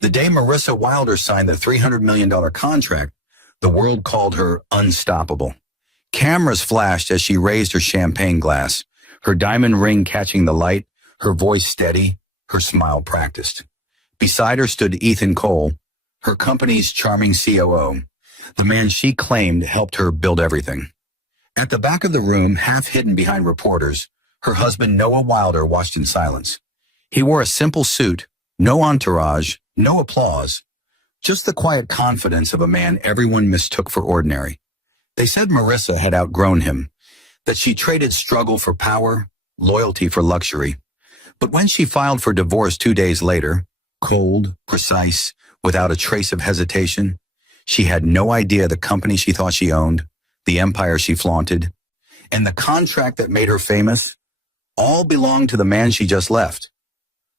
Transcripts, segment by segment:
The day Marissa Wilder signed the $300 million contract, the world called her unstoppable. Cameras flashed as she raised her champagne glass, her diamond ring catching the light, her voice steady, her smile practiced. Beside her stood Ethan Cole, her company's charming COO, the man she claimed helped her build everything. At the back of the room, half hidden behind reporters, her husband Noah Wilder watched in silence. He wore a simple suit, no entourage, no applause, just the quiet confidence of a man everyone mistook for ordinary. They said Marissa had outgrown him, that she traded struggle for power, loyalty for luxury. But when she filed for divorce 2 days later, cold, precise, without a trace of hesitation, she had no idea the company she thought she owned, the empire she flaunted, and the contract that made her famous all belonged to the man she just left.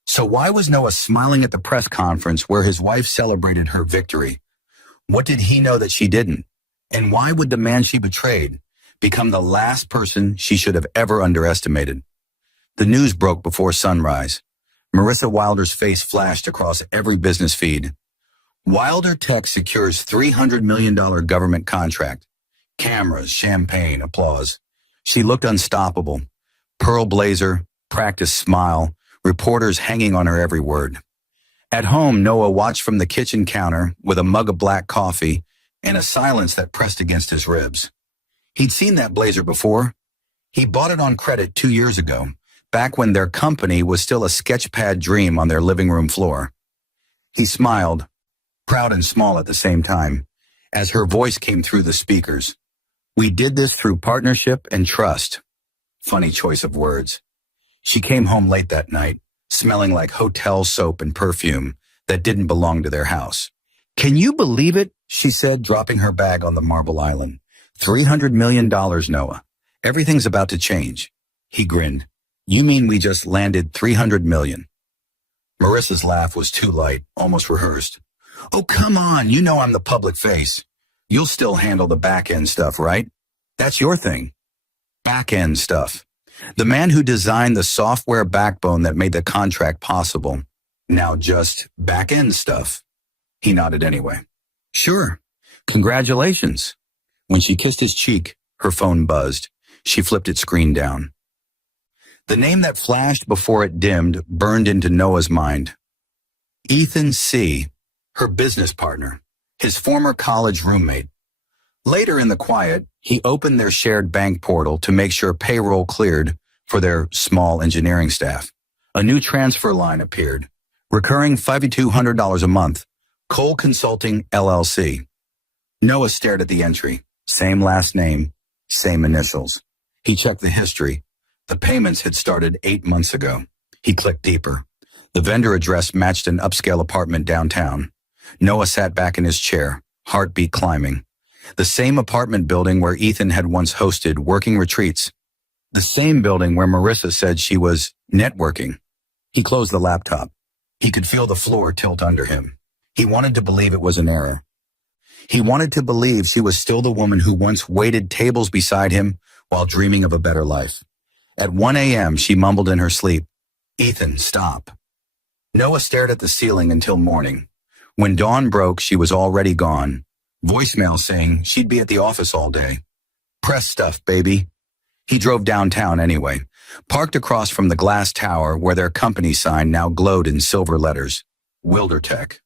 So why was Noah smiling at the press conference where his wife celebrated her victory? What did he know that she didn't? And why would the man she betrayed become the last person she should have ever underestimated? The news broke before sunrise. Marissa Wilder's face flashed across every business feed. Wilder Tech secures $300 million government contract. Cameras, champagne, applause. She looked unstoppable. Pearl blazer, practiced smile, reporters hanging on her every word. At home, Noah watched from the kitchen counter with a mug of black coffee and a silence that pressed against his ribs. He'd seen that blazer before. He bought it on credit 2 years ago, back when their company was still a sketchpad dream on their living room floor. He smiled, proud and small at the same time, as her voice came through the speakers. We did this through partnership and trust. Funny choice of words. She came home late that night, smelling like hotel soap and perfume that didn't belong to their house. Can you believe it? She said, dropping her bag on the marble island. $300 million, Noah. Everything's about to change. He grinned. You mean we just landed $300 million? Marissa's laugh was too light, almost rehearsed. Oh, come on. You know I'm the public face. You'll still handle the back-end stuff, right? That's your thing. Back-end stuff. The man who designed the software backbone that made the contract possible. Now just back-end stuff. He nodded anyway. Sure. Congratulations. When she kissed his cheek, her phone buzzed. She flipped its screen down. The name that flashed before it dimmed burned into Noah's mind. Ethan C., her business partner, his former college roommate. Later in the quiet, he opened their shared bank portal to make sure payroll cleared for their small engineering staff. A new transfer line appeared, recurring $5,200 a month, Cole Consulting, LLC. Noah stared at the entry. Same last name, same initials. He checked the history. The payments had started 8 months ago. He clicked deeper. The vendor address matched an upscale apartment downtown. Noah sat back in his chair, heartbeat climbing. The same apartment building where Ethan had once hosted working retreats. The same building where Marissa said she was networking. He closed the laptop. He could feel the floor tilt under him. He wanted to believe it was an error. He wanted to believe she was still the woman who once waited tables beside him while dreaming of a better life. At 1 a.m., she mumbled in her sleep, Ethan, stop. Noah stared at the ceiling until morning. When dawn broke, she was already gone. Voicemail saying she'd be at the office all day. Press stuff, baby. He drove downtown anyway, parked across from the glass tower where their company sign now glowed in silver letters, Wildertech.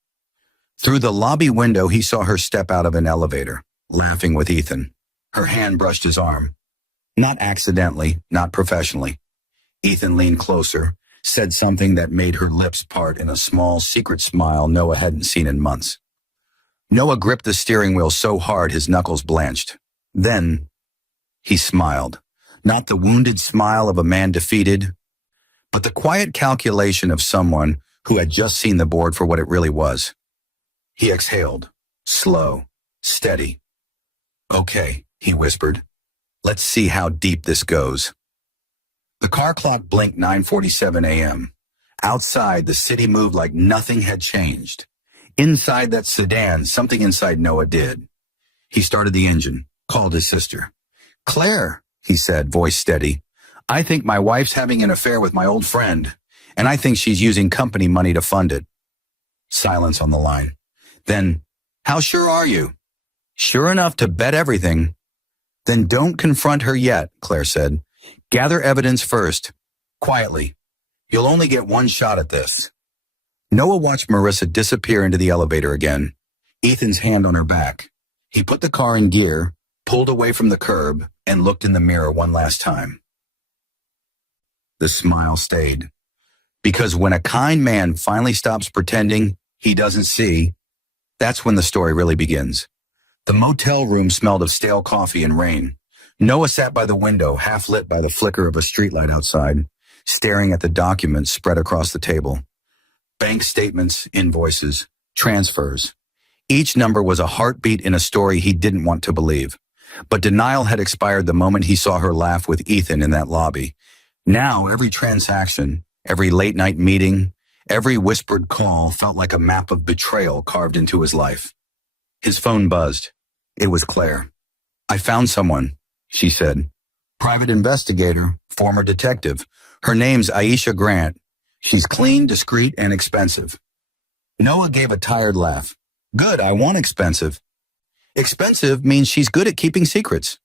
Through the lobby window, he saw her step out of an elevator, laughing with Ethan. Her hand brushed his arm. Not accidentally, not professionally. Ethan leaned closer, said something that made her lips part in a small, secret smile Noah hadn't seen in months. Noah gripped the steering wheel so hard his knuckles blanched. Then, he smiled. Not the wounded smile of a man defeated, but the quiet calculation of someone who had just seen the board for what it really was. He exhaled, slow, steady. Okay, he whispered. Let's see how deep this goes. The car clock blinked 9:47 a.m. Outside, the city moved like nothing had changed. Inside that sedan, something inside Noah did. He started the engine, called his sister. Claire, he said, voice steady. I think my wife's having an affair with my old friend, and I think she's using company money to fund it. Silence on the line. Then, how sure are you? Sure enough to bet everything. Then don't confront her yet, Claire said. Gather evidence first. Quietly. You'll only get one shot at this. Noah watched Marissa disappear into the elevator again, Ethan's hand on her back. He put the car in gear, pulled away from the curb, and looked in the mirror one last time. The smile stayed. Because when a kind man finally stops pretending he doesn't see, that's when the story really begins. The motel room smelled of stale coffee and rain. Noah sat by the window, half lit by the flicker of a streetlight outside, staring at the documents spread across the table. Bank statements, invoices, transfers. Each number was a heartbeat in a story he didn't want to believe. But denial had expired the moment he saw her laugh with Ethan in that lobby. Now every transaction, every late-night meeting, every whispered call felt like a map of betrayal carved into his life. His phone buzzed. It was Claire. I found someone, she said. Private investigator, former detective. Her name's Aisha Grant. She's clean, discreet, and expensive. Noah gave a tired laugh. Good, I want expensive. Expensive means she's good at keeping secrets.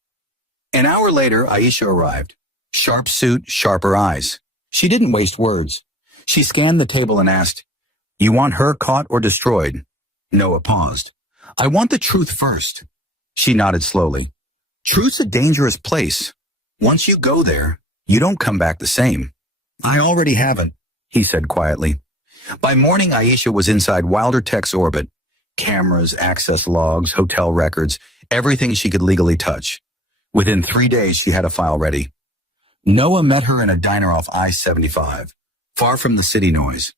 An hour later, Aisha arrived. Sharp suit, sharper eyes. She didn't waste words. She scanned the table and asked, You want her caught or destroyed? Noah paused. I want the truth first. She nodded slowly. Truth's a dangerous place. Once you go there, you don't come back the same. I already haven't, he said quietly. By morning, Aisha was inside Wilder Tech's orbit. Cameras, access logs, hotel records, everything she could legally touch. Within 3 days, she had a file ready. Noah met her in a diner off I-75, far from the city noise.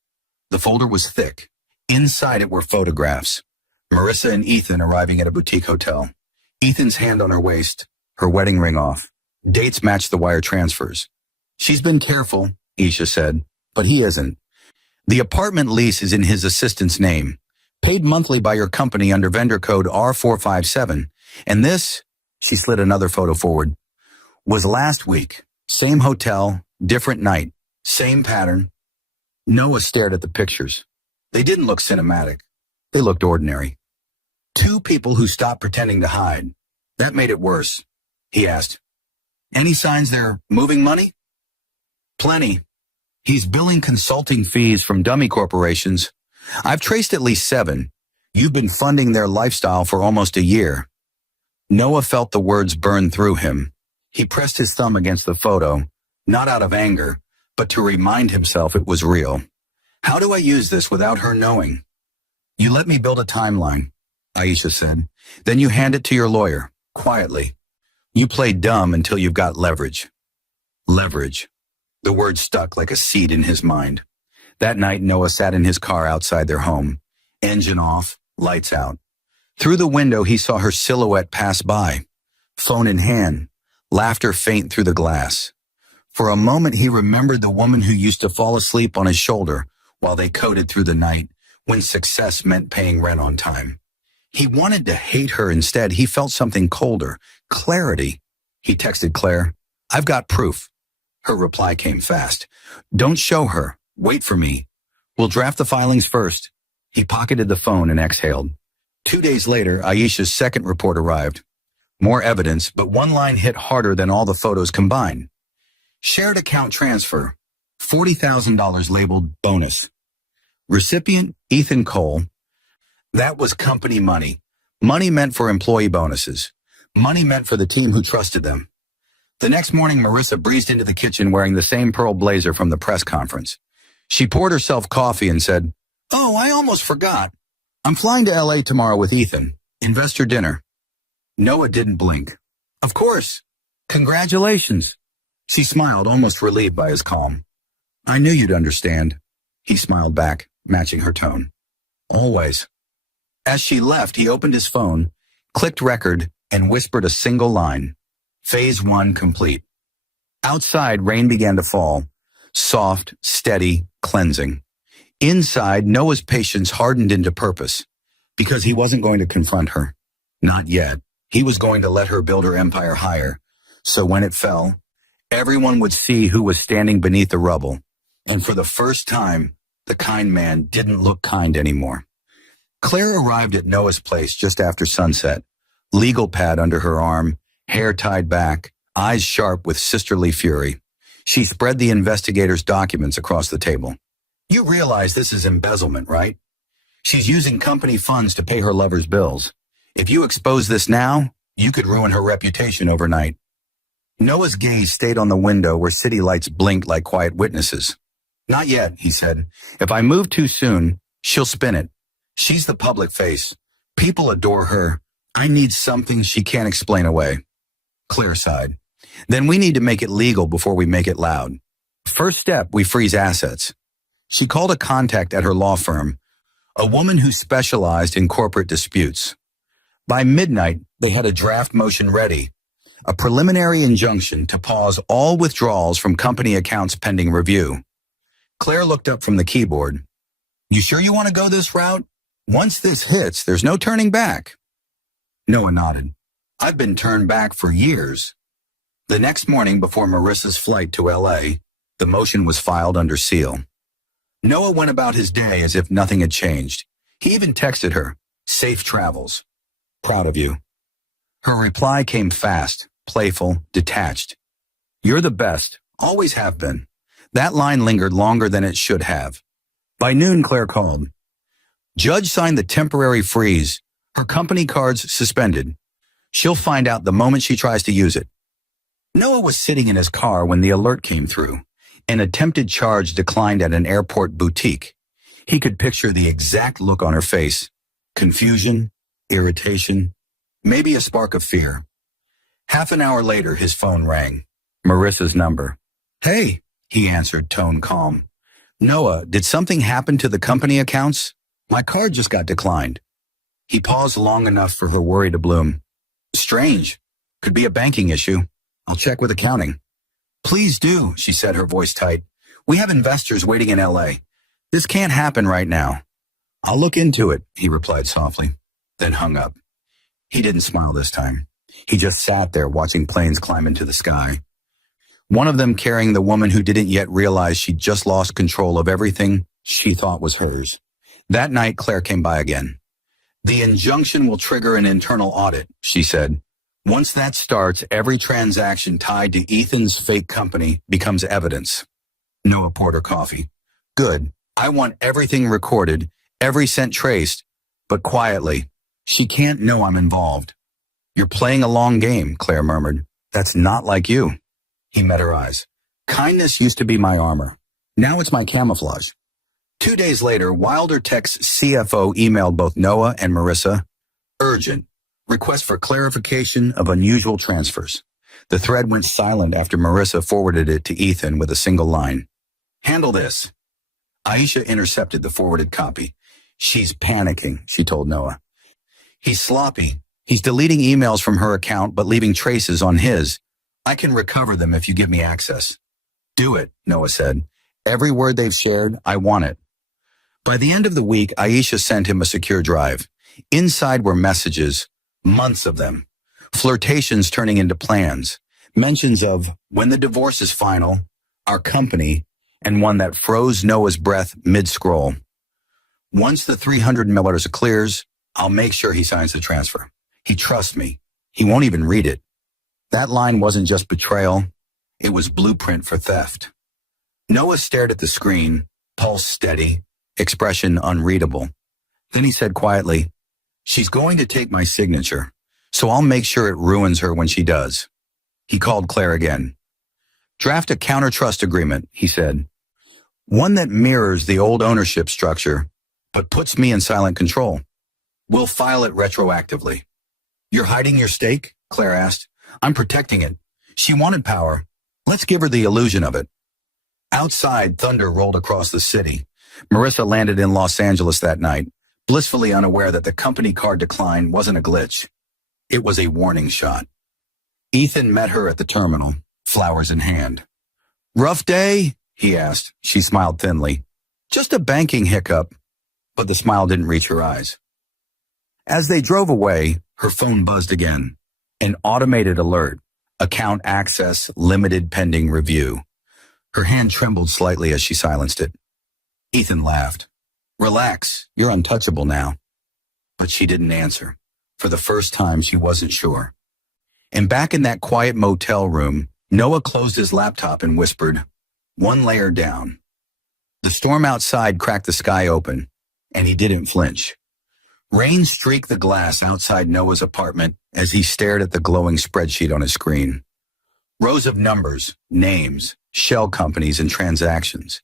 The folder was thick. Inside it were photographs. Marissa and Ethan arriving at a boutique hotel. Ethan's hand on her waist, her wedding ring off. Dates matched the wire transfers. She's been careful, Aisha said, but he isn't. The apartment lease is in his assistant's name, paid monthly by your company under vendor code R457. And this, she slid another photo forward, was last week. Same hotel, different night, same pattern. Noah stared at the pictures. They didn't look cinematic. They looked ordinary. Two people who stopped pretending to hide. That made it worse. He asked, Any signs they're moving money? Plenty. He's billing consulting fees from dummy corporations. I've traced at least 7. You've been funding their lifestyle for almost a year. Noah felt the words burn through him. He pressed his thumb against the photo, not out of anger, but to remind himself it was real. How do I use this without her knowing? You let me build a timeline, Aisha said. Then you hand it to your lawyer, quietly. You play dumb until you've got leverage. Leverage. The word stuck like a seed in his mind. That night, Noah sat in his car outside their home. Engine off, lights out. Through the window, he saw her silhouette pass by. Phone in hand, laughter faint through the glass. For a moment, he remembered the woman who used to fall asleep on his shoulder while they coded through the night, when success meant paying rent on time. He wanted to hate her. Instead, he felt something colder, clarity. He texted Claire, I've got proof. Her reply came fast. Don't show her. Wait for me. We'll draft the filings first. He pocketed the phone and exhaled. 2 days later, Aisha's second report arrived. More evidence, but one line hit harder than all the photos combined. Shared account transfer. $40,000 labeled bonus. Recipient, Ethan Cole. That was company money. Money meant for employee bonuses. Money meant for the team who trusted them. The next morning, Marissa breezed into the kitchen wearing the same pearl blazer from the press conference. She poured herself coffee and said, Oh, I almost forgot. I'm flying to LA tomorrow with Ethan. Investor dinner. Noah didn't blink. Of course. Congratulations. She smiled, almost relieved by his calm. I knew you'd understand. He smiled back, matching her tone. Always. As she left, he opened his phone, clicked record, and whispered a single line. Phase 1 complete. Outside, rain began to fall. Soft, steady, cleansing. Inside, Noah's patience hardened into purpose. Because he wasn't going to confront her. Not yet. He was going to let her build her empire higher. So when it fell, everyone would see who was standing beneath the rubble. And for the first time, The kind man didn't look kind anymore. Claire arrived at Noah's place just after sunset, legal pad under her arm, hair tied back, eyes sharp with sisterly fury. She spread the investigator's documents across the table. You realize this is embezzlement, right? She's using company funds to pay her lover's bills. If you expose this now, you could ruin her reputation overnight. Noah's gaze stayed on the window where city lights blinked like quiet witnesses. Not yet, he said. If I move too soon, she'll spin it. She's the public face. People adore her. I need something she can't explain away. Claire sighed. Then we need to make it legal before we make it loud. First step, we freeze assets. She called a contact at her law firm, a woman who specialized in corporate disputes. By midnight, they had a draft motion ready, a preliminary injunction to pause all withdrawals from company accounts pending review. Claire looked up from the keyboard. You sure you want to go this route? Once this hits, there's no turning back. Noah nodded. I've been turned back for years. The next morning before Marissa's flight to L.A., the motion was filed under seal. Noah went about his day as if nothing had changed. He even texted her, safe travels. Proud of you. Her reply came fast, playful, detached. You're the best, always have been. That line lingered longer than it should have. By noon, Claire called. Judge signed the temporary freeze. Her company card's suspended. She'll find out the moment she tries to use it. Noah was sitting in his car when the alert came through. An attempted charge declined at an airport boutique. He could picture the exact look on her face. Confusion, irritation, maybe a spark of fear. Half an hour later, his phone rang. Marissa's number. Hey, he answered, tone calm. Noah, did something happen to the company accounts? My card just got declined. He paused long enough for her worry to bloom. Strange. Could be a banking issue. I'll check with accounting. Please do, she said, her voice tight. We have investors waiting in L.A. This can't happen right now. I'll look into it, he replied softly, then hung up. He didn't smile this time. He just sat there watching planes climb into the sky. One of them carrying the woman who didn't yet realize she'd just lost control of everything she thought was hers. That night, Claire came by again. The injunction will trigger an internal audit, she said. Once that starts, every transaction tied to Ethan's fake company becomes evidence. Noah poured her coffee. Good. I want everything recorded, every cent traced, but quietly. She can't know I'm involved. You're playing a long game, Claire murmured. That's not like you. He met her eyes. Kindness used to be my armor. Now it's my camouflage. 2 days later, Wilder Tech's CFO emailed both Noah and Marissa. Urgent. Request for clarification of unusual transfers. The thread went silent after Marissa forwarded it to Ethan with a single line. Handle this. Aisha intercepted the forwarded copy. She's panicking, she told Noah. He's sloppy. He's deleting emails from her account but leaving traces on his. I can recover them if you give me access. Do it, Noah said. Every word they've shared, I want it. By the end of the week, Aisha sent him a secure drive. Inside were messages, months of them, flirtations turning into plans, mentions of when the divorce is final, our company, and one that froze Noah's breath mid-scroll. Once the $300 clears, I'll make sure he signs the transfer. He trusts me. He won't even read it. That line wasn't just betrayal. It was blueprint for theft. Noah stared at the screen, pulse steady, expression unreadable. Then he said quietly, she's going to take my signature, so I'll make sure it ruins her when she does. He called Claire again. Draft a counter-trust agreement, he said. One that mirrors the old ownership structure, but puts me in silent control. We'll file it retroactively. You're hiding your stake? Claire asked. I'm protecting it. She wanted power. Let's give her the illusion of it. Outside, thunder rolled across the city. Marissa landed in Los Angeles that night, blissfully unaware that the company card decline wasn't a glitch. It was a warning shot. Ethan met her at the terminal, flowers in hand. Rough day? He asked. She smiled thinly. Just a banking hiccup. But the smile didn't reach her eyes. As they drove away, her phone buzzed again. An automated alert. Account access limited pending review. Her hand trembled slightly as she silenced it. Ethan laughed. Relax, you're untouchable now. But she didn't answer. For the first time, she wasn't sure. And back in that quiet motel room, Noah closed his laptop and whispered, one layer down. The storm outside cracked the sky open, and he didn't flinch. Rain streaked the glass outside Noah's apartment as he stared at the glowing spreadsheet on his screen. Rows of numbers, names, shell companies, and transactions.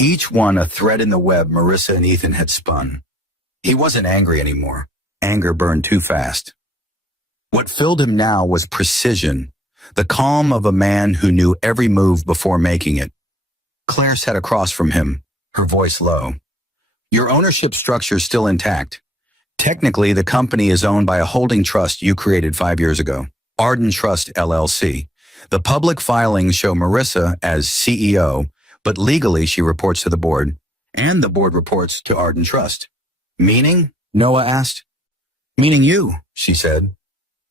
Each one a thread in the web Marissa and Ethan had spun. He wasn't angry anymore. Anger burned too fast. What filled him now was precision, the calm of a man who knew every move before making it. Claire sat across from him, her voice low. Your ownership structure's still intact. Technically, the company is owned by a holding trust you created 5 years ago, Arden Trust LLC. The public filings show Marissa as CEO, but legally she reports to the board, and the board reports to Arden Trust. Meaning? Noah asked. Meaning you, she said.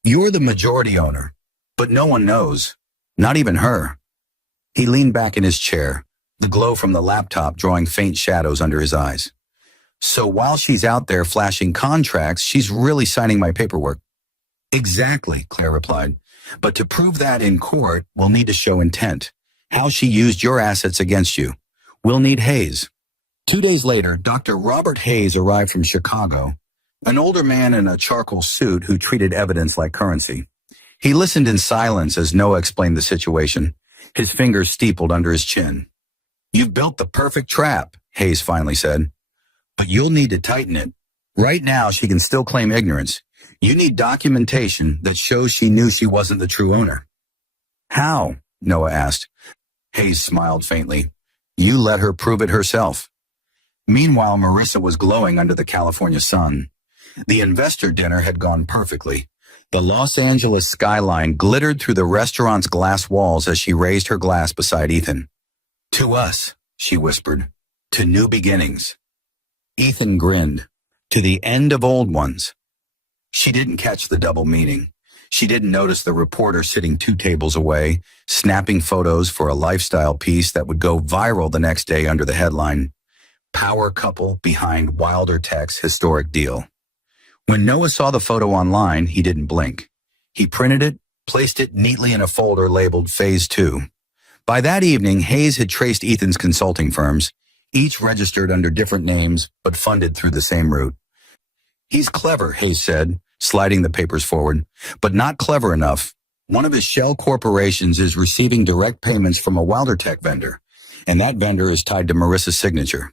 You're the majority owner, but no one knows, not even her. He leaned back in his chair, the glow from the laptop drawing faint shadows under his eyes. So while she's out there flashing contracts, she's really signing my paperwork. Exactly, Claire replied. But to prove that in court, we'll need to show intent, how she used your assets against you. We'll need Hayes. 2 days later, Dr. Robert Hayes arrived from Chicago, an older man in a charcoal suit who treated evidence like currency. He listened in silence as Noah explained the situation, his fingers steepled under his chin. You've built the perfect trap, Hayes finally said. But you'll need to tighten it. Right now, she can still claim ignorance. You need documentation that shows she knew she wasn't the true owner. How? Noah asked. Hayes smiled faintly. You let her prove it herself. Meanwhile, Marissa was glowing under the California sun. The investor dinner had gone perfectly. The Los Angeles skyline glittered through the restaurant's glass walls as she raised her glass beside Ethan. To us, she whispered. To new beginnings. Ethan grinned. To the end of old ones. She didn't catch the double meaning. She didn't notice the reporter sitting 2 tables away, snapping photos for a lifestyle piece that would go viral the next day under the headline, Power Couple Behind Wilder Tech's Historic Deal. When Noah saw the photo online, he didn't blink. He printed it, placed it neatly in a folder labeled Phase 2. By that evening, Hayes had traced Ethan's consulting firms, each registered under different names, but funded through the same route. He's clever, Hayes said, sliding the papers forward, but not clever enough. One of his shell corporations is receiving direct payments from a Wilder Tech vendor, and that vendor is tied to Marissa's signature.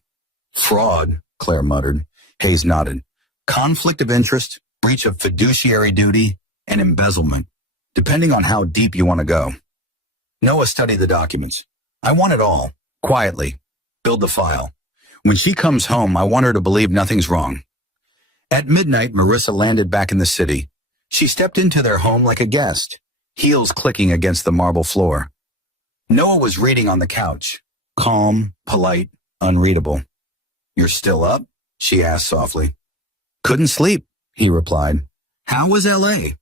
Fraud, Claire muttered. Hayes nodded. Conflict of interest, breach of fiduciary duty, and embezzlement, depending on how deep you want to go. Noah studied the documents. I want it all. Quietly. Build the file. When she comes home, I want her to believe nothing's wrong. At midnight, Marissa landed back in the city. She stepped into their home like a guest, heels clicking against the marble floor. Noah was reading on the couch, calm, polite, unreadable. You're still up? She asked softly. Couldn't sleep, he replied. How was L.A.?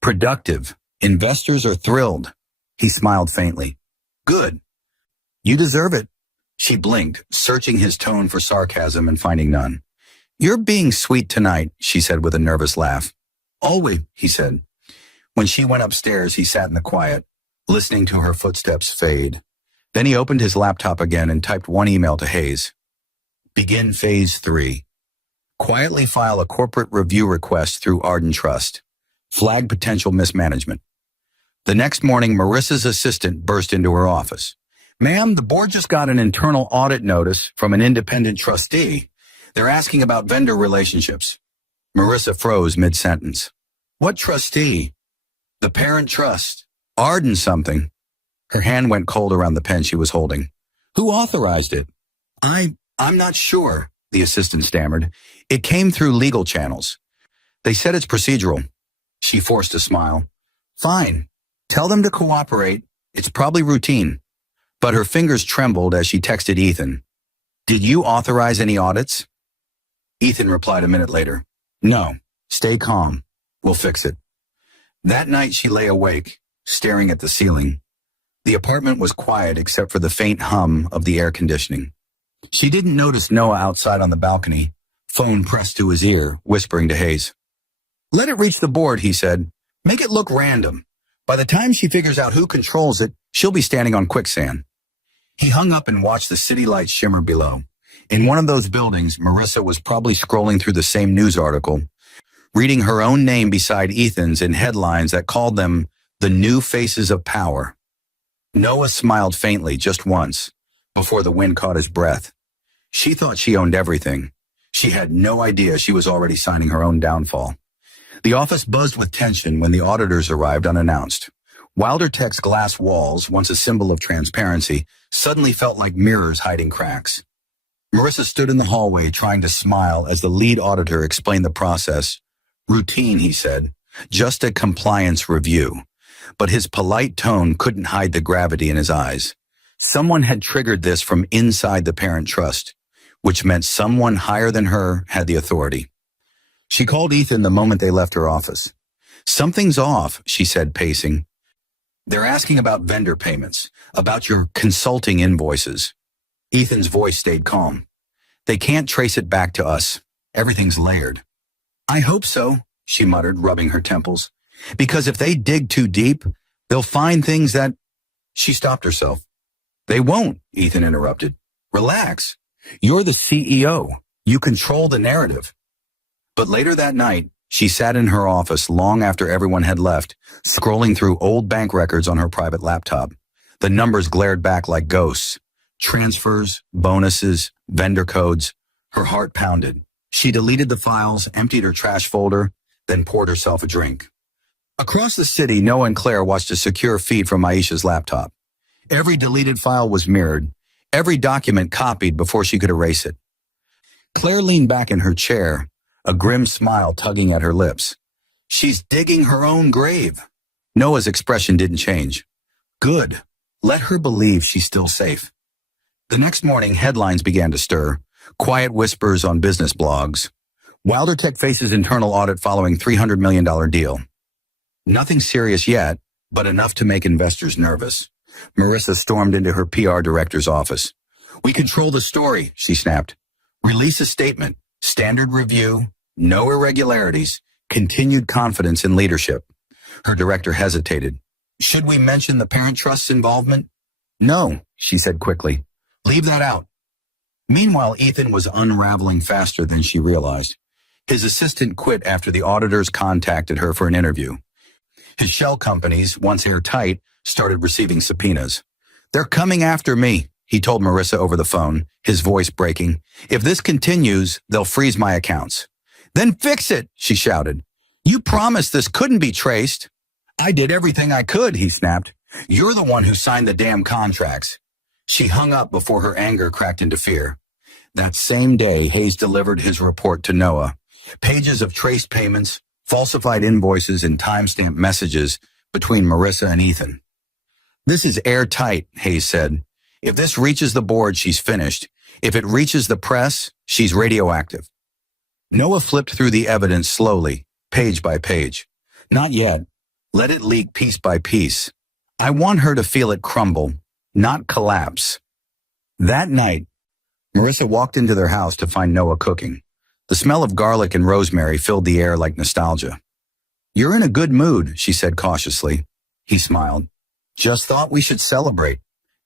Productive. Investors are thrilled. He smiled faintly. Good. You deserve it. She blinked, searching his tone for sarcasm and finding none. You're being sweet tonight, she said with a nervous laugh. Always, he said. When she went upstairs, he sat in the quiet, listening to her footsteps fade. Then he opened his laptop again and typed one email to Hayes. Begin Phase 3. Quietly file a corporate review request through Arden Trust. Flag potential mismanagement. The next morning, Marissa's assistant burst into her office. Ma'am, the board just got an internal audit notice from an independent trustee. They're asking about vendor relationships. Marissa froze mid-sentence. What trustee? The parent trust. Arden something. Her hand went cold around the pen she was holding. Who authorized it? I'm not sure, the assistant stammered. It came through legal channels. They said it's procedural. She forced a smile. Fine. Tell them to cooperate. It's probably routine. But her fingers trembled as she texted Ethan. Did you authorize any audits? Ethan replied a minute later. No. Stay calm. We'll fix it. That night she lay awake, staring at the ceiling. The apartment was quiet except for the faint hum of the air conditioning. She didn't notice Noah outside on the balcony, phone pressed to his ear, whispering to Hayes. Let it reach the board, he said. Make it look random. By the time she figures out who controls it, she'll be standing on quicksand. He hung up and watched the city lights shimmer below. In one of those buildings, Marissa was probably scrolling through the same news article, reading her own name beside Ethan's in headlines that called them the new faces of power. Noah smiled faintly just once, before the wind caught his breath. She thought she owned everything. She had no idea she was already signing her own downfall. The office buzzed with tension when the auditors arrived unannounced. Wilder Tech's glass walls, once a symbol of transparency, suddenly felt like mirrors hiding cracks. Marissa stood in the hallway trying to smile as the lead auditor explained the process. Routine, he said. Just a compliance review. But his polite tone couldn't hide the gravity in his eyes. Someone had triggered this from inside the parent trust, which meant someone higher than her had the authority. She called Ethan the moment they left her office. Something's off, she said, pacing. They're asking about vendor payments, about your consulting invoices. Ethan's voice stayed calm. They can't trace it back to us. Everything's layered. I hope so, she muttered, rubbing her temples. Because if they dig too deep, they'll find things that... She stopped herself. They won't, Ethan interrupted. Relax. You're the CEO. You control the narrative. But later that night, she sat in her office long after everyone had left, scrolling through old bank records on her private laptop. The numbers glared back like ghosts. Transfers, bonuses, vendor codes. Her heart pounded. She deleted the files, emptied her trash folder, then poured herself a drink. Across the city, Noah and Claire watched a secure feed from Aisha's laptop. Every deleted file was mirrored, every document copied before she could erase it. Claire leaned back in her chair, a grim smile tugging at her lips. She's digging her own grave. Noah's expression didn't change. Good. Let her believe she's still safe. The next morning, headlines began to stir. Quiet whispers on business blogs. Wilder Tech faces internal audit following $300 million deal. Nothing serious yet, but enough to make investors nervous. Marissa stormed into her PR director's office. We control the story, she snapped. Release a statement. Standard review. No irregularities. Continued confidence in leadership. Her director hesitated. Should we mention the parent trust's involvement? No, she said quickly. Leave that out. Meanwhile, Ethan was unraveling faster than she realized. His assistant quit after the auditors contacted her for an interview. His shell companies, once airtight, started receiving subpoenas. They're coming after me, he told Marissa over the phone, his voice breaking. If this continues, they'll freeze my accounts. Then fix it, she shouted. You promised this couldn't be traced. I did everything I could, he snapped. You're the one who signed the damn contracts. She hung up before her anger cracked into fear. That same day, Hayes delivered his report to Noah. Pages of traced payments, falsified invoices, and timestamped messages between Marissa and Ethan. This is airtight, Hayes said. If this reaches the board, she's finished. If it reaches the press, she's radioactive. Noah flipped through the evidence slowly, page by page. Not yet. Let it leak piece by piece. I want her to feel it crumble, not collapse. That night, Marissa walked into their house to find Noah cooking. The smell of garlic and rosemary filled the air like nostalgia. You're in a good mood, she said cautiously. He smiled. Just thought we should celebrate.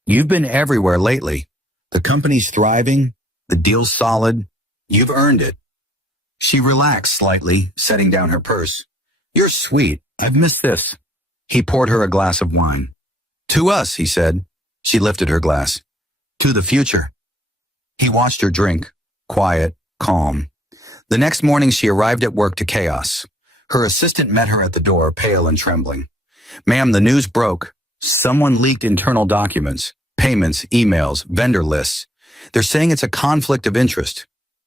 You've been everywhere lately. The company's thriving. The deal's solid. You've earned it. She relaxed slightly, setting down her purse. You're sweet. I've missed this. He poured her a glass of wine. To us, he said. She lifted her glass. To the future. He watched her drink, quiet, calm. The next morning she arrived at work to chaos. Her assistant met her at the door, pale and trembling. Ma'am, the news broke. Someone leaked internal documents, payments, emails, vendor lists. They're saying it's a conflict of interest.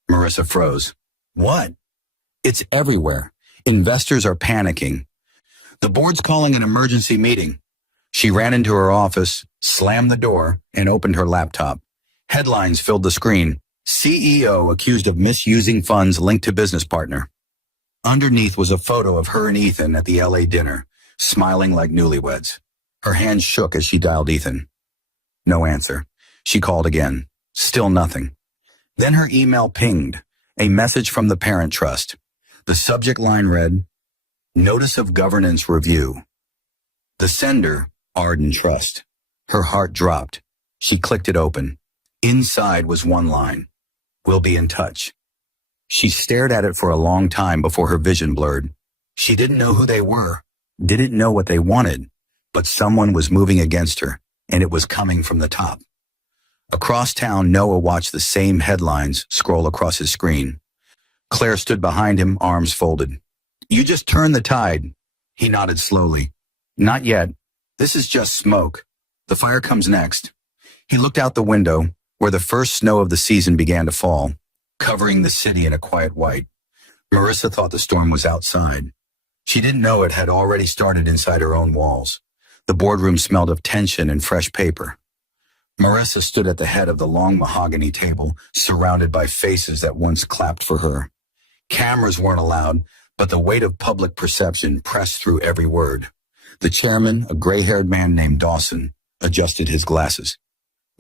Marissa froze. What? It's everywhere. Investors are panicking. The board's calling an emergency meeting. She ran into her office, slammed the door, and opened her laptop. Headlines filled the screen. CEO accused of misusing funds linked to business partner. Underneath was a photo of her and Ethan at the LA dinner, smiling like newlyweds. Her hands shook as she dialed Ethan. No answer. She called again. Still nothing. Then her email pinged, a message from the parent trust. The subject line read, Notice of Governance Review. The sender, Arden Trust. Her heart dropped. She clicked it open. Inside was one line. We'll be in touch. She stared at it for a long time before her vision blurred. She didn't know who they were, didn't know what they wanted, but someone was moving against her, and it was coming from the top. Across town, Noah watched the same headlines scroll across his screen. Claire stood behind him, arms folded. You just turned the tide. He nodded slowly. Not yet. This is just smoke. The fire comes next. He looked out the window, where the first snow of the season began to fall, covering the city in a quiet white. Marissa thought the storm was outside. She didn't know it had already started inside her own walls. The boardroom smelled of tension and fresh paper. Marissa stood at the head of the long mahogany table, surrounded by faces that once clapped for her. Cameras weren't allowed, but the weight of public perception pressed through every word. The chairman, a gray-haired man named Dawson, adjusted his glasses.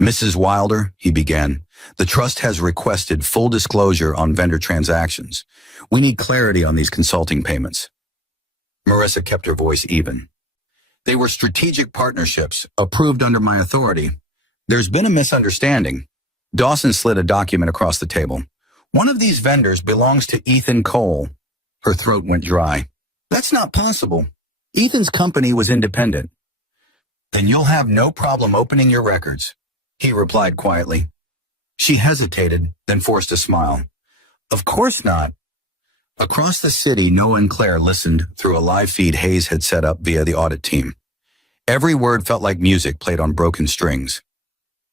Mrs. Wilder, he began, the trust has requested full disclosure on vendor transactions. We need clarity on these consulting payments. Marissa kept her voice even. They were strategic partnerships, approved under my authority. There's been a misunderstanding. Dawson slid a document across the table. One of these vendors belongs to Ethan Cole. Her throat went dry. That's not possible. Ethan's company was independent. Then you'll have no problem opening your records, he replied quietly. She hesitated, then forced a smile. Of course not. Across the city, Noah and Claire listened through a live feed Hayes had set up via the audit team. Every word felt like music played on broken strings.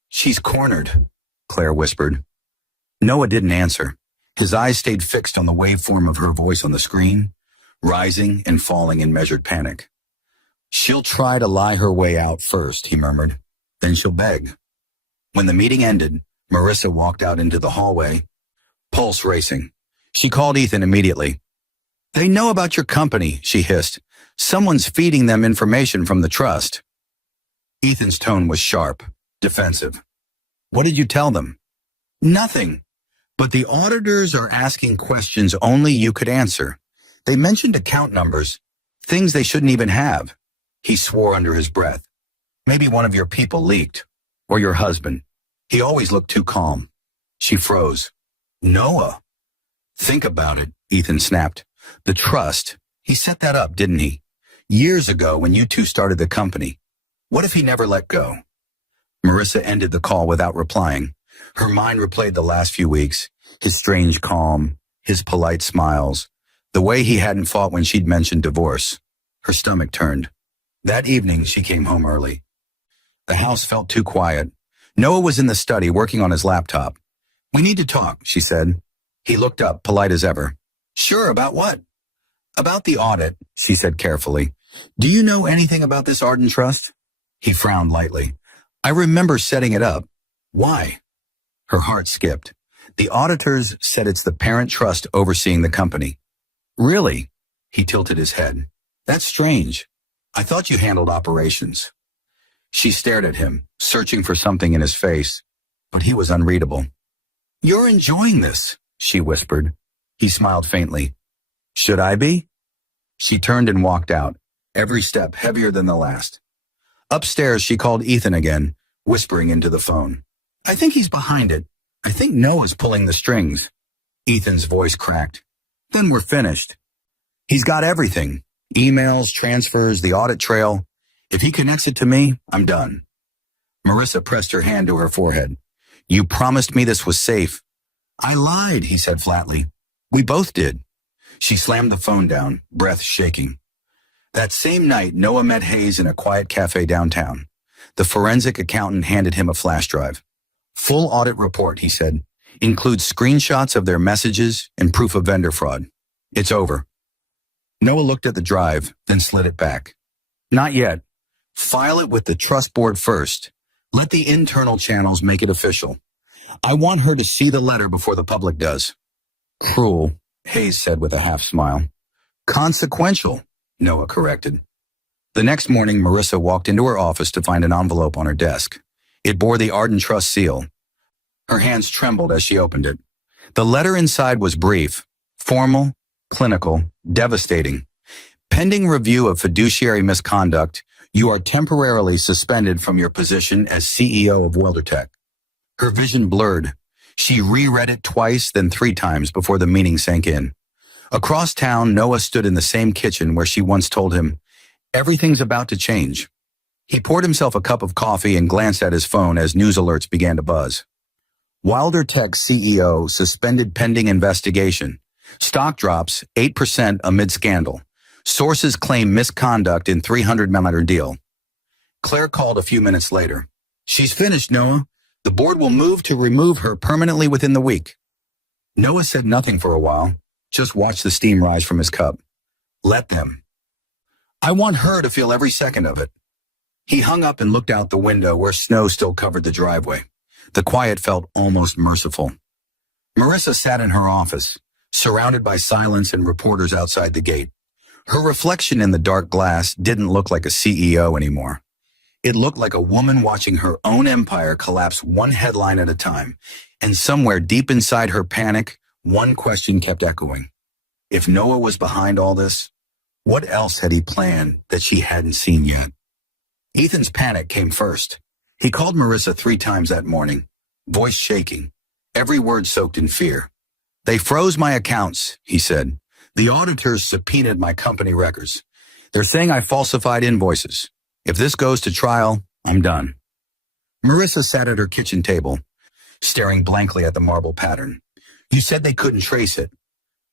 She's cornered, Claire whispered. Noah didn't answer. His eyes stayed fixed on the waveform of her voice on the screen, rising and falling in measured panic. She'll try to lie her way out first, he murmured. Then she'll beg. When the meeting ended, Marissa walked out into the hallway, pulse racing. She called Ethan immediately. They know about your company, she hissed. Someone's feeding them information from the trust. Ethan's tone was sharp, defensive. What did you tell them? Nothing. But the auditors are asking questions only you could answer. They mentioned account numbers, things they shouldn't even have. He swore under his breath. Maybe one of your people leaked. Or your husband. He always looked too calm. She froze. Noah. Think about it, Ethan snapped. The trust. He set that up, didn't he? Years ago when you two started the company. What if he never let go? Marissa ended the call without replying. Her mind replayed the last few weeks, his strange calm, his polite smiles, the way he hadn't fought when she'd mentioned divorce. Her stomach turned. That evening, she came home early. The house felt too quiet. Noah was in the study working on his laptop. We need to talk, she said. He looked up, polite as ever. Sure, about what? About the audit, she said carefully. Do you know anything about this Arden Trust? He frowned lightly. I remember setting it up. Why? Her heart skipped. The auditors said it's the parent trust overseeing the company. Really? He tilted his head. That's strange. I thought you handled operations. She stared at him, searching for something in his face, but he was unreadable. You're enjoying this, she whispered. He smiled faintly. Should I be? She turned and walked out, every step heavier than the last. Upstairs, she called Ethan again, whispering into the phone. I think he's behind it. I think Noah's pulling the strings. Ethan's voice cracked. Then we're finished. He's got everything. Emails, transfers, the audit trail. If he connects it to me, I'm done. Marissa pressed her hand to her forehead. You promised me this was safe. I lied, he said flatly. We both did. She slammed the phone down, breath shaking. That same night, Noah met Hayes in a quiet cafe downtown. The forensic accountant handed him a flash drive. Full audit report, he said. Includes screenshots of their messages and proof of vendor fraud. It's over. Noah looked at the drive, then slid it back. Not yet. File it with the trust board first. Let the internal channels make it official. I want her to see the letter before the public does. Cruel, Hayes said with a half smile. Consequential, Noah corrected. The next morning, Marissa walked into her office to find an envelope on her desk. It bore the Arden Trust seal. Her hands trembled as she opened it. The letter inside was brief, formal, clinical, devastating. Pending review of fiduciary misconduct, you are temporarily suspended from your position as CEO of WilderTech. Her vision blurred. She reread it twice, then 3 times before the meaning sank in. Across town, Noah stood in the same kitchen where she once told him, "Everything's about to change." He poured himself a cup of coffee and glanced at his phone as news alerts began to buzz. WilderTech CEO suspended pending investigation. Stock drops 8% amid scandal. Sources claim misconduct in $300 million deal. Claire called a few minutes later. "She's finished, Noah. The board will move to remove her permanently within the week." Noah said nothing for a while, just watched the steam rise from his cup. Let them. I want her to feel every second of it. He hung up and looked out the window where snow still covered the driveway. The quiet felt almost merciful. Marissa sat in her office, surrounded by silence and reporters outside the gate. Her reflection in the dark glass didn't look like a CEO anymore. It looked like a woman watching her own empire collapse one headline at a time, and somewhere deep inside her panic, one question kept echoing. If Noah was behind all this, what else had he planned that she hadn't seen yet? Ethan's panic came first. He called Marissa 3 times that morning, voice shaking, every word soaked in fear. "They froze my accounts," he said. "The auditors subpoenaed my company records. They're saying I falsified invoices. If this goes to trial, I'm done." Marissa sat at her kitchen table, staring blankly at the marble pattern. "You said they couldn't trace it."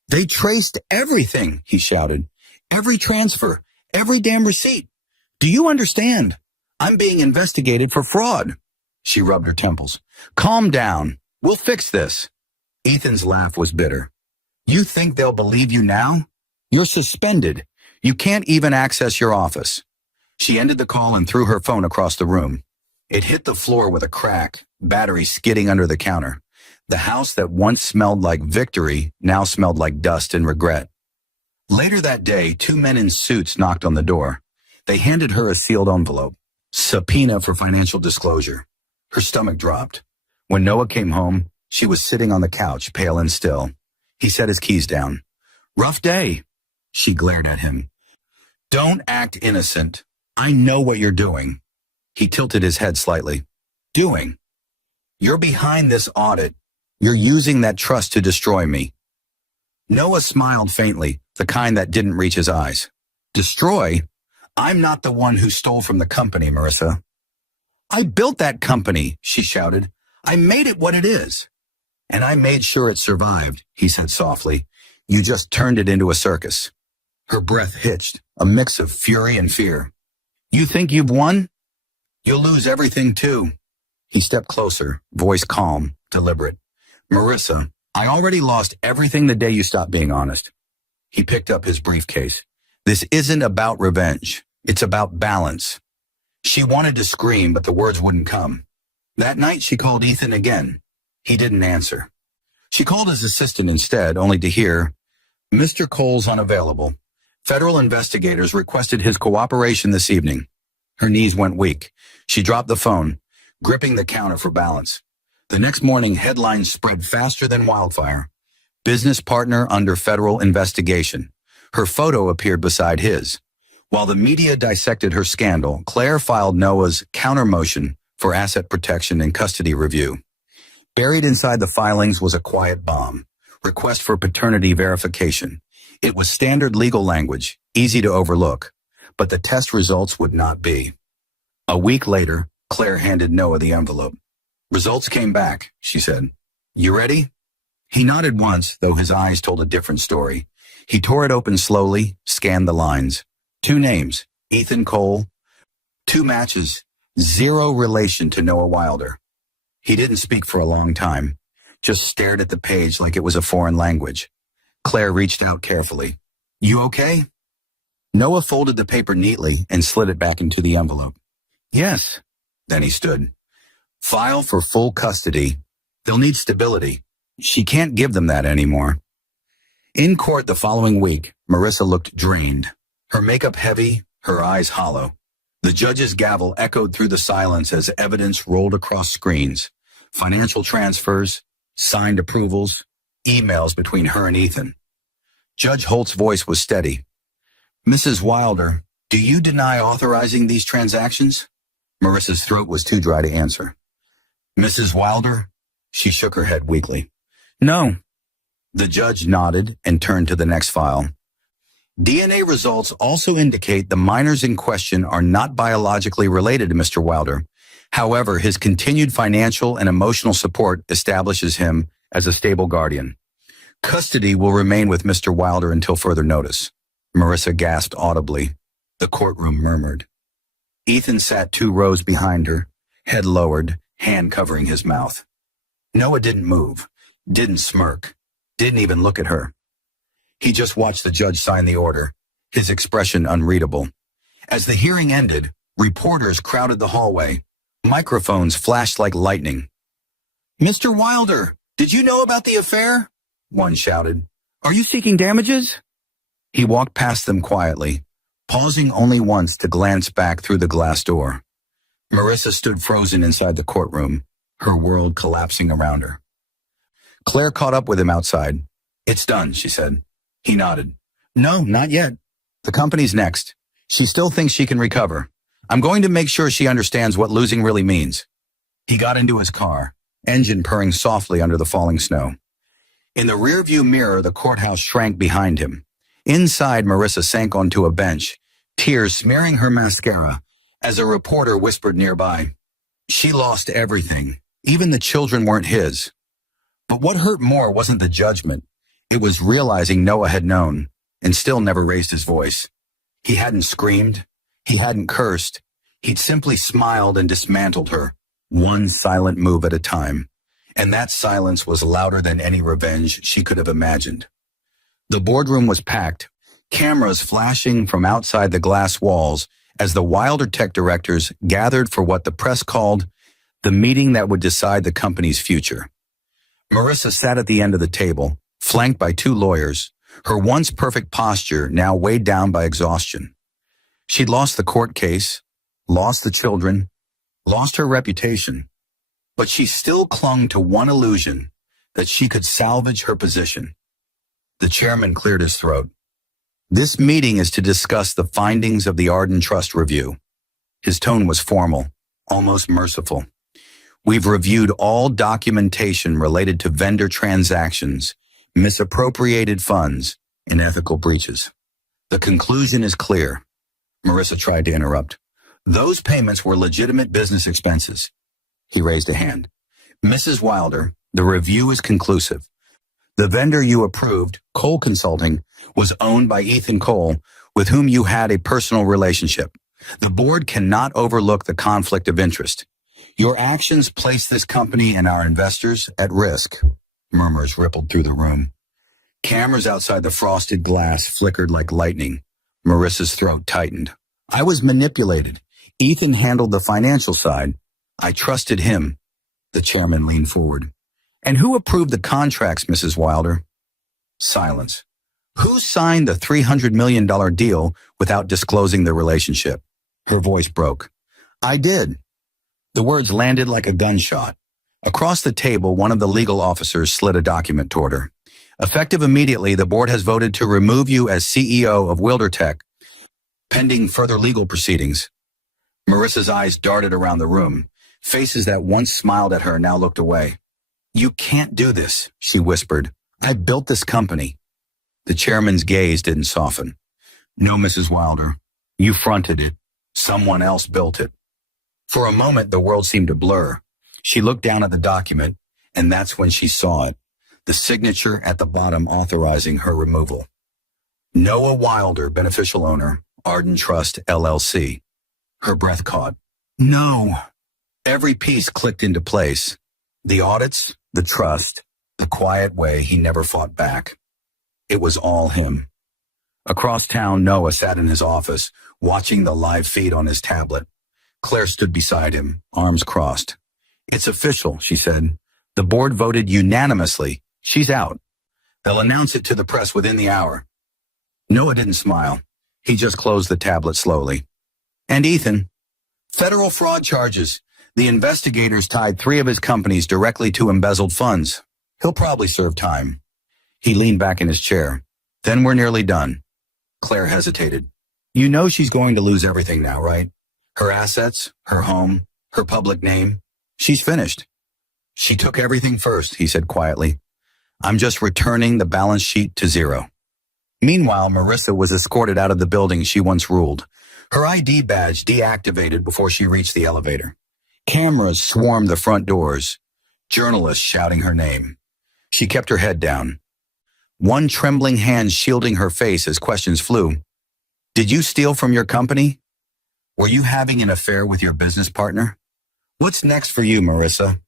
"They traced everything," he shouted. "Every transfer, every damn receipt. Do you understand? I'm being investigated for fraud." She rubbed her temples. "Calm down. We'll fix this." Ethan's laugh was bitter. "You think they'll believe you now? You're suspended. You can't even access your office." She ended the call and threw her phone across the room. It hit the floor with a crack, battery skidding under the counter. The house that once smelled like victory now smelled like dust and regret. Later that day, 2 men in suits knocked on the door. They handed her a sealed envelope. Subpoena for financial disclosure. Her stomach dropped. When Noah came home, she was sitting on the couch, pale and still. He set his keys down. "Rough day." She glared at him. "Don't act innocent. I know what you're doing." He tilted his head slightly. "Doing? You're behind this audit. You're using that trust to destroy me." Noah smiled faintly, the kind that didn't reach his eyes. "Destroy? I'm not the one who stole from the company, Marissa." "I built that company," she shouted. "I made it what it is." "And I made sure it survived," he said softly. "You just turned it into a circus." Her breath hitched, a mix of fury and fear. "You think you've won? You'll lose everything too." He stepped closer, voice calm, deliberate. "Marissa, I already lost everything the day you stopped being honest." He picked up his briefcase. "This isn't about revenge. It's about balance." She wanted to scream, but the words wouldn't come. That night she called Ethan again. He didn't answer. She called his assistant instead, only to hear, "Mr. Cole's unavailable. Federal investigators requested his cooperation this evening." Her knees went weak. She dropped the phone, gripping the counter for balance. The next morning, headlines spread faster than wildfire. "Business partner under federal investigation." Her photo appeared beside his. While the media dissected her scandal, Claire filed Noah's counter motion for asset protection and custody review. Buried inside the filings was a quiet bomb, request for paternity verification. It was standard legal language, easy to overlook, but the test results would not be. A week later, Claire handed Noah the envelope. "Results came back," she said. "You ready?" He nodded once, though his eyes told a different story. He tore it open slowly, scanned the lines. 2 names, Ethan Cole. 2 matches, 0 relation to Noah Wilder. He didn't speak for a long time, just stared at the page like it was a foreign language. Claire reached out carefully. "You okay?" Noah folded the paper neatly and slid it back into the envelope. "Yes." Then he stood. "File for full custody. They'll need stability. She can't give them that anymore." In court the following week, Marissa looked drained, her makeup heavy, her eyes hollow. The judge's gavel echoed through the silence as evidence rolled across screens. financial transfers, signed approvals, emails between her and Ethan. Judge Holt's voice was steady. Mrs. Wilder, do you deny authorizing these transactions? Marissa's throat was too dry to answer. Mrs. Wilder? She shook her head weakly. No. The judge nodded and turned to the next file. DNA results also indicate the minors in question are not biologically related to Mr. Wilder. However, his continued financial and emotional support establishes him as a stable guardian. Custody will remain with Mr. Wilder until further notice. Marissa gasped audibly. The courtroom murmured. Ethan sat 2 rows behind her, head lowered, hand covering his mouth. Noah didn't move, didn't smirk, didn't even look at her. He just watched the judge sign the order, his expression unreadable. As the hearing ended, reporters crowded the hallway. Microphones flashed like lightning. Mr. Wilder, did you know about the affair? One shouted. Are you seeking damages? He walked past them quietly, pausing only once to glance back through the glass door. Marissa stood frozen inside the courtroom, her world collapsing around her. Claire caught up with him outside. It's done, she said. He nodded. No, not yet. The company's next. She still thinks she can recover. I'm going to make sure she understands what losing really means. He got into his car, engine purring softly under the falling snow. In the rearview mirror, the courthouse shrank behind him. Inside, Marissa sank onto a bench, tears smearing her mascara, as a reporter whispered nearby. She lost everything. Even the children weren't his. But what hurt more wasn't the judgment. It was realizing Noah had known, and still never raised his voice. He hadn't screamed. He hadn't cursed. He'd simply smiled and dismantled her, one silent move at a time. And that silence was louder than any revenge she could have imagined. The boardroom was packed, cameras flashing from outside the glass walls as the Wilder Tech directors gathered for what the press called the meeting that would decide the company's future. Marissa sat at the end of the table, flanked by 2 lawyers, her once perfect posture now weighed down by exhaustion. She'd lost the court case, lost the children, lost her reputation, but she still clung to one illusion, that she could salvage her position. The chairman cleared his throat. This meeting is to discuss the findings of the Arden Trust review. His tone was formal, almost merciful. We've reviewed all documentation related to vendor transactions, misappropriated funds, and ethical breaches. The conclusion is clear. Marissa tried to interrupt. Those payments were legitimate business expenses. He raised a hand. Mrs. Wilder, the review is conclusive. The vendor you approved, Cole Consulting, was owned by Ethan Cole, with whom you had a personal relationship. The board cannot overlook the conflict of interest. Your actions place this company and our investors at risk. Murmurs rippled through the room. Cameras outside the frosted glass flickered like lightning. Marissa's throat tightened. I was manipulated. Ethan handled the financial side. I trusted him. The chairman leaned forward. And who approved the contracts, Mrs. Wilder? Silence. Who signed the $300 million deal without disclosing the relationship? Her voice broke. I did. The words landed like a gunshot. Across the table, one of the legal officers slid a document toward her. Effective immediately, the board has voted to remove you as CEO of Wilder Tech, pending further legal proceedings. Marissa's eyes darted around the room. Faces that once smiled at her now looked away. You can't do this, she whispered. I built this company. The chairman's gaze didn't soften. No, Mrs. Wilder. You fronted it. Someone else built it. For a moment, the world seemed to blur. She looked down at the document, and that's when she saw it. The signature at the bottom authorizing her removal. Noah Wilder, beneficial owner, Arden Trust, LLC. Her breath caught. No. Every piece clicked into place. The audits, the trust, the quiet way he never fought back. It was all him. Across town, Noah sat in his office, watching the live feed on his tablet. Claire stood beside him, arms crossed. It's official, she said. The board voted unanimously. She's out. They'll announce it to the press within the hour. Noah didn't smile. He just closed the tablet slowly. And Ethan? Federal fraud charges. The investigators tied 3 of his companies directly to embezzled funds. He'll probably serve time. He leaned back in his chair. Then we're nearly done. Claire hesitated. You know she's going to lose everything now, right? Her assets, her home, her public name. She's finished. She took everything first, he said quietly. I'm just returning the balance sheet to 0. Meanwhile, Marissa was escorted out of the building she once ruled. Her ID badge deactivated before she reached the elevator. Cameras swarmed the front doors, journalists shouting her name. She kept her head down, one trembling hand shielding her face as questions flew. Did you steal from your company? Were you having an affair with your business partner? What's next for you, Marissa?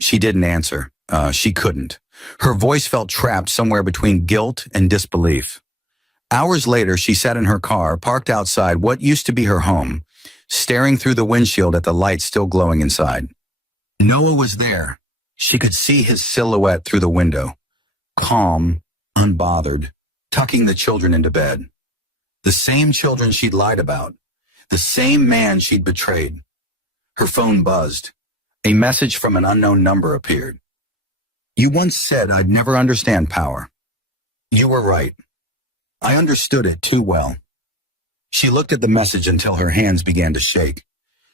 She didn't answer. She couldn't. Her voice felt trapped somewhere between guilt and disbelief. Hours later, she sat in her car, parked outside what used to be her home, staring through the windshield at the light still glowing inside. Noah was there. She could see his silhouette through the window, calm, unbothered, tucking the children into bed. The same children she'd lied about. The same man she'd betrayed. Her phone buzzed. A message from an unknown number appeared. You once said I'd never understand power. You were right. I understood it too well. She looked at the message until her hands began to shake.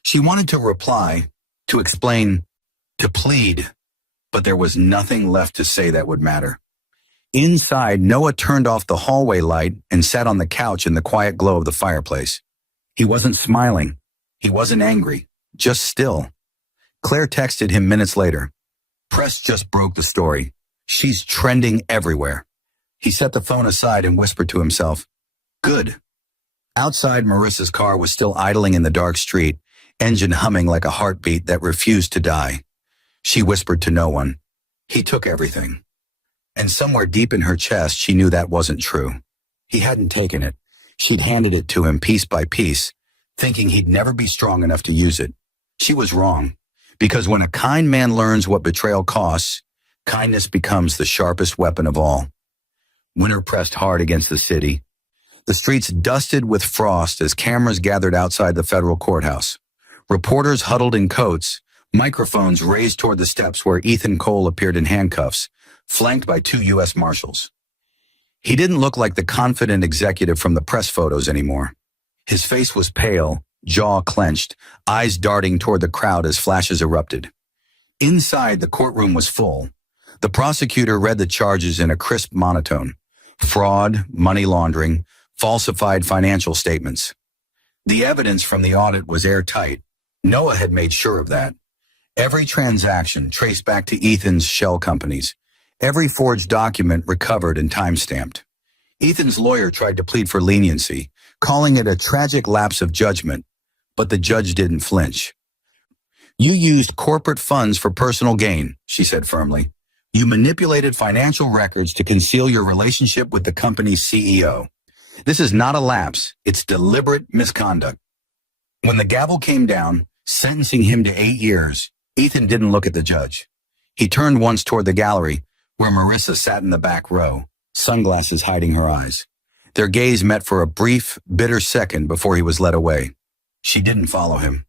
She wanted to reply, to explain, to plead, but there was nothing left to say that would matter. Inside, Noah turned off the hallway light and sat on the couch in the quiet glow of the fireplace. He wasn't smiling. He wasn't angry, just still. Claire texted him minutes later. Press just broke the story. She's trending everywhere. He set the phone aside and whispered to himself, Good. Outside, Marissa's car was still idling in the dark street, engine humming like a heartbeat that refused to die. She whispered to no one. He took everything. And somewhere deep in her chest, she knew that wasn't true. He hadn't taken it. She'd handed it to him piece by piece, thinking he'd never be strong enough to use it. She was wrong, because when a kind man learns what betrayal costs, kindness becomes the sharpest weapon of all. Winter pressed hard against the city. The streets dusted with frost as cameras gathered outside the federal courthouse. Reporters huddled in coats, microphones raised toward the steps where Ethan Cole appeared in handcuffs, flanked by 2 U.S. Marshals. He didn't look like the confident executive from the press photos anymore. His face was pale, jaw clenched, eyes darting toward the crowd as flashes erupted. Inside, the courtroom was full. The prosecutor read the charges in a crisp monotone. Fraud, money laundering, falsified financial statements. The evidence from the audit was airtight. Noah had made sure of that. Every transaction traced back to Ethan's shell companies. Every forged document recovered and time-stamped. Ethan's lawyer tried to plead for leniency, calling it a tragic lapse of judgment, but the judge didn't flinch. You used corporate funds for personal gain, she said firmly. You manipulated financial records to conceal your relationship with the company's CEO. This is not a lapse, it's deliberate misconduct. When the gavel came down, sentencing him to 8 years, Ethan didn't look at the judge. He turned once toward the gallery, where Marissa sat in the back row, sunglasses hiding her eyes. Their gaze met for a brief, bitter second before he was led away. She didn't follow him.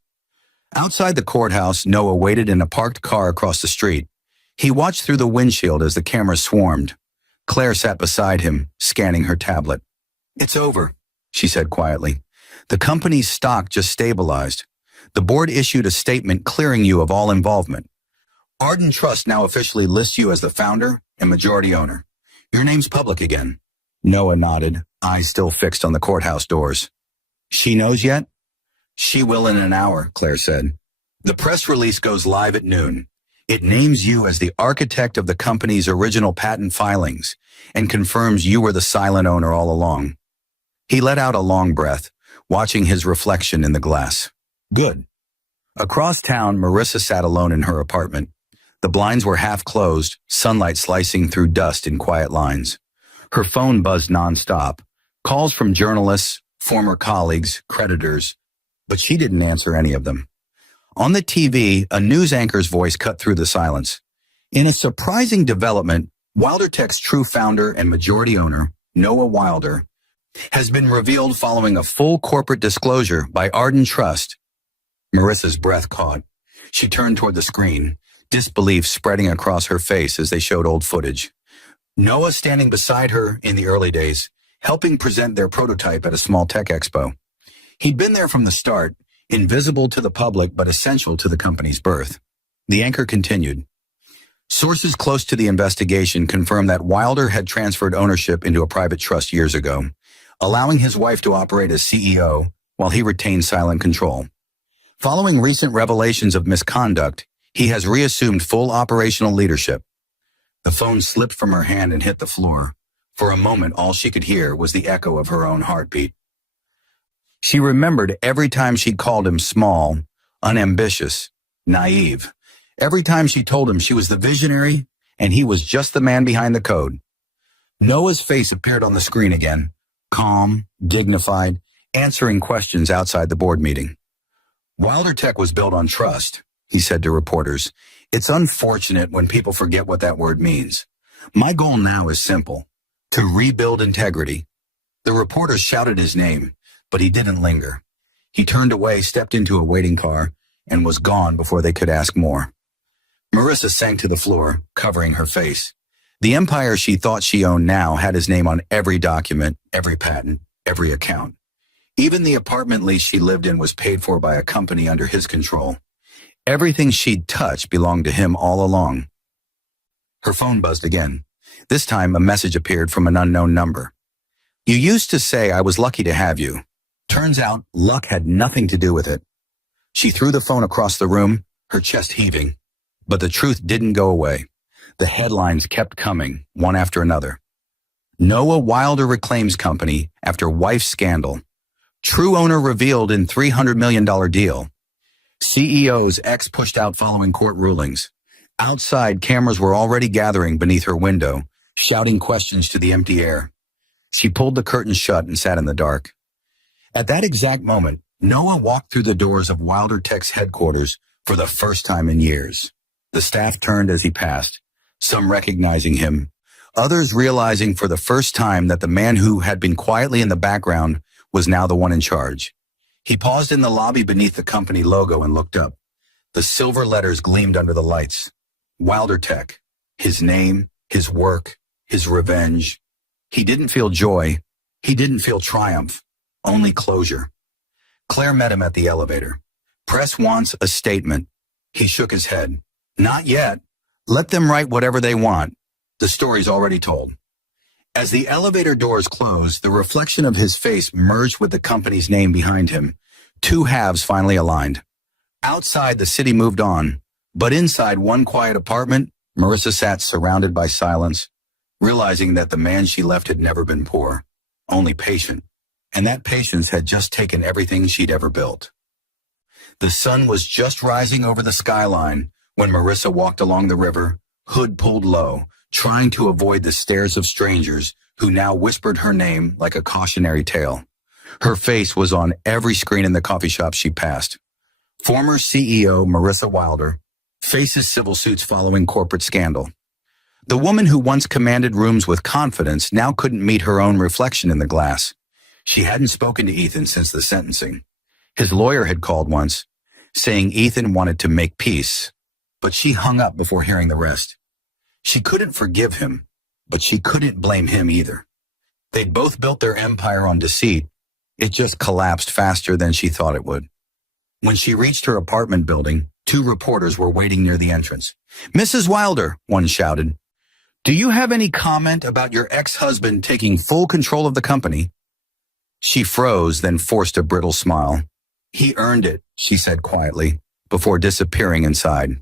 Outside the courthouse, Noah waited in a parked car across the street. He watched through the windshield as the cameras swarmed. Claire sat beside him, scanning her tablet. It's over, she said quietly. The company's stock just stabilized. The board issued a statement clearing you of all involvement. Arden Trust now officially lists you as the founder and majority owner. Your name's public again. Noah nodded, eyes still fixed on the courthouse doors. She knows yet? She will in an hour, Claire said. The press release goes live at noon. It names you as the architect of the company's original patent filings and confirms you were the silent owner all along. He let out a long breath, watching his reflection in the glass. Good. Across town, Marissa sat alone in her apartment. The blinds were half closed, sunlight slicing through dust in quiet lines. Her phone buzzed nonstop, calls from journalists, former colleagues, creditors, but she didn't answer any of them. On the TV, a news anchor's voice cut through the silence. In a surprising development, Wilder Tech's true founder and majority owner, Noah Wilder, has been revealed following a full corporate disclosure by Arden Trust. Marissa's breath caught. She turned toward the screen, disbelief spreading across her face as they showed old footage. Noah standing beside her in the early days, helping present their prototype at a small tech expo. He'd been there from the start, invisible to the public but essential to the company's birth. The anchor continued. Sources close to the investigation confirmed that Wilder had transferred ownership into a private trust years ago, allowing his wife to operate as CEO while he retained silent control. Following recent revelations of misconduct, he has reassumed full operational leadership. The phone slipped from her hand and hit the floor. For a moment, all she could hear was the echo of her own heartbeat. She remembered every time she'd called him small, unambitious, naive. Every time she told him she was the visionary and he was just the man behind the code. Noah's face appeared on the screen again, calm, dignified, answering questions outside the board meeting. Wilder Tech was built on trust, he said to reporters. It's unfortunate when people forget what that word means. My goal now is simple, to rebuild integrity. The reporters shouted his name, but he didn't linger. He turned away, stepped into a waiting car, and was gone before they could ask more. Marissa sank to the floor, covering her face. The empire she thought she owned now had his name on every document, every patent, every account. Even the apartment lease she lived in was paid for by a company under his control. Everything she'd touched belonged to him all along. Her phone buzzed again. This time, a message appeared from an unknown number. You used to say I was lucky to have you. Turns out, luck had nothing to do with it. She threw the phone across the room, her chest heaving. But the truth didn't go away. The headlines kept coming, one after another. Noah Wilder reclaims company after wife scandal. True owner revealed in $300 million deal. CEO's ex pushed out following court rulings. Outside, cameras were already gathering beneath her window, shouting questions to the empty air. She pulled the curtains shut and sat in the dark. At that exact moment, Noah walked through the doors of Wilder Tech's headquarters for the first time in years. The staff turned as he passed, some recognizing him, others realizing for the first time that the man who had been quietly in the background was now the one in charge. He paused in the lobby beneath the company logo and looked up. The silver letters gleamed under the lights. Wilder Tech, his name, his work, his revenge. He didn't feel joy. He didn't feel triumph, only closure. Claire met him at the elevator. Press wants a statement. He shook his head. Not yet. Let them write whatever they want. The story's already told. As the elevator doors closed, the reflection of his face merged with the company's name behind him. Two halves finally aligned. Outside, the city moved on. But inside one quiet apartment, Marissa sat surrounded by silence, realizing that the man she left had never been poor, only patient. And that patience had just taken everything she'd ever built. The sun was just rising over the skyline when Marissa walked along the river, hood pulled low, trying to avoid the stares of strangers who now whispered her name like a cautionary tale. Her face was on every screen in the coffee shop she passed. Former CEO Marissa Wilder faces civil suits following corporate scandal. The woman who once commanded rooms with confidence now couldn't meet her own reflection in the glass. She hadn't spoken to Ethan since the sentencing. His lawyer had called once, saying Ethan wanted to make peace, but she hung up before hearing the rest. She couldn't forgive him, but she couldn't blame him either. They'd both built their empire on deceit. It just collapsed faster than she thought it would. When she reached her apartment building, two reporters were waiting near the entrance. Mrs. Wilder, one shouted, do you have any comment about your ex-husband taking full control of the company? She froze, then forced a brittle smile. He earned it, she said quietly, before disappearing inside.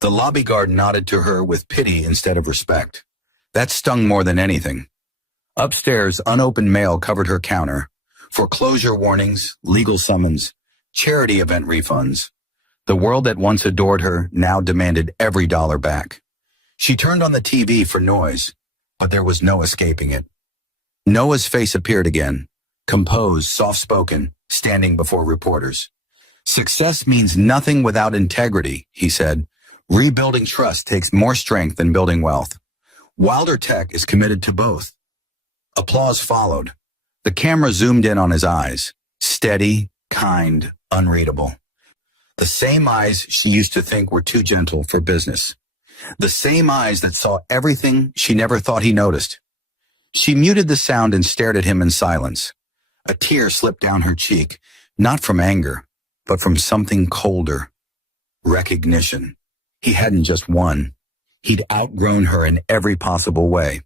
The lobby guard nodded to her with pity instead of respect. That stung more than anything. Upstairs, unopened mail covered her counter. Foreclosure warnings, legal summons, charity event refunds. The world that once adored her now demanded every dollar back. She turned on the TV for noise, but there was no escaping it. Noah's face appeared again, composed, soft-spoken, standing before reporters. Success means nothing without integrity, he said. Rebuilding trust takes more strength than building wealth. Wilder Tech is committed to both. Applause followed. The camera zoomed in on his eyes, steady, kind, unreadable. The same eyes she used to think were too gentle for business. The same eyes that saw everything she never thought he noticed. She muted the sound and stared at him in silence. A tear slipped down her cheek, not from anger, but from something colder. Recognition. He hadn't just won. He'd outgrown her in every possible way.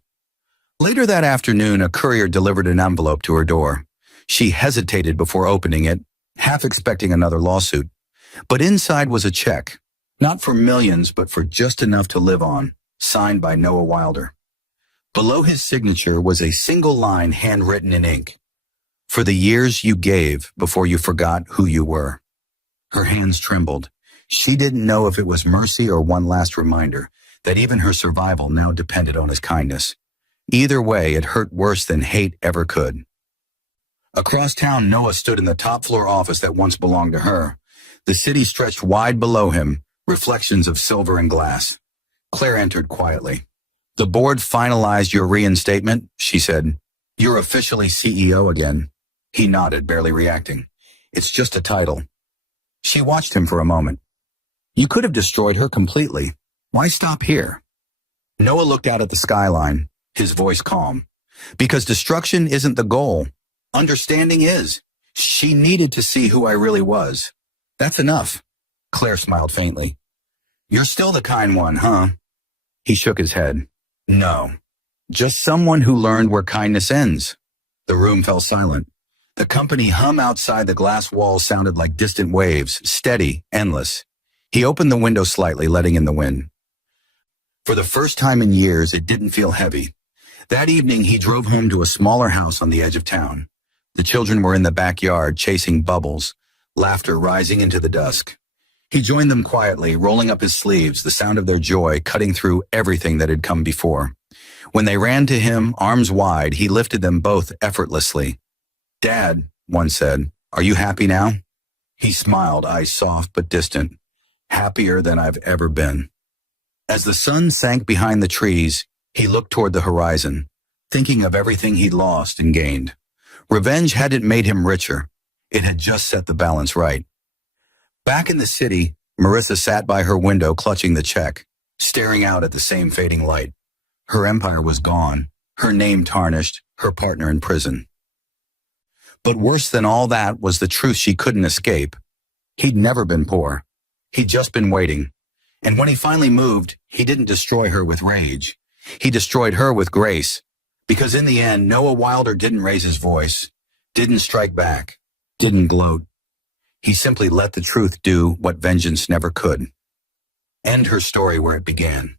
Later that afternoon, a courier delivered an envelope to her door. She hesitated before opening it, half expecting another lawsuit. But inside was a check, not for millions, but for just enough to live on, signed by Noah Wilder. Below his signature was a single line handwritten in ink. For the years you gave before you forgot who you were. Her hands trembled. She didn't know if it was mercy or one last reminder that even her survival now depended on his kindness. Either way, it hurt worse than hate ever could. Across town, Noah stood in the top-floor office that once belonged to her. The city stretched wide below him, reflections of silver and glass. Claire entered quietly. "The board finalized your reinstatement," she said. "You're officially CEO again." He nodded, barely reacting. "It's just a title." She watched him for a moment. "You could have destroyed her completely. Why stop here?" Noah looked out at the skyline, his voice calm. "Because destruction isn't the goal. Understanding is. She needed to see who I really was. That's enough." Claire smiled faintly. "You're still the kind one, huh?" He shook his head. "No. Just someone who learned where kindness ends." The room fell silent. The company hum outside the glass walls sounded like distant waves, steady, endless. He opened the window slightly, letting in the wind. For the first time in years, it didn't feel heavy. That evening, he drove home to a smaller house on the edge of town. The children were in the backyard, chasing bubbles, laughter rising into the dusk. He joined them quietly, rolling up his sleeves, the sound of their joy cutting through everything that had come before. When they ran to him, arms wide, he lifted them both effortlessly. "Dad," one said, "are you happy now?" He smiled, eyes soft but distant. "Happier than I've ever been." As the sun sank behind the trees, he looked toward the horizon, thinking of everything he'd lost and gained. Revenge hadn't made him richer. It had just set the balance right. Back in the city, Marissa sat by her window clutching the check, staring out at the same fading light. Her empire was gone, her name tarnished, her partner in prison. But worse than all that was the truth she couldn't escape. He'd never been poor. He'd just been waiting. And when he finally moved, he didn't destroy her with rage. He destroyed her with grace. Because in the end, Noah Wilder didn't raise his voice, didn't strike back, didn't gloat. He simply let the truth do what vengeance never could. End her story where it began.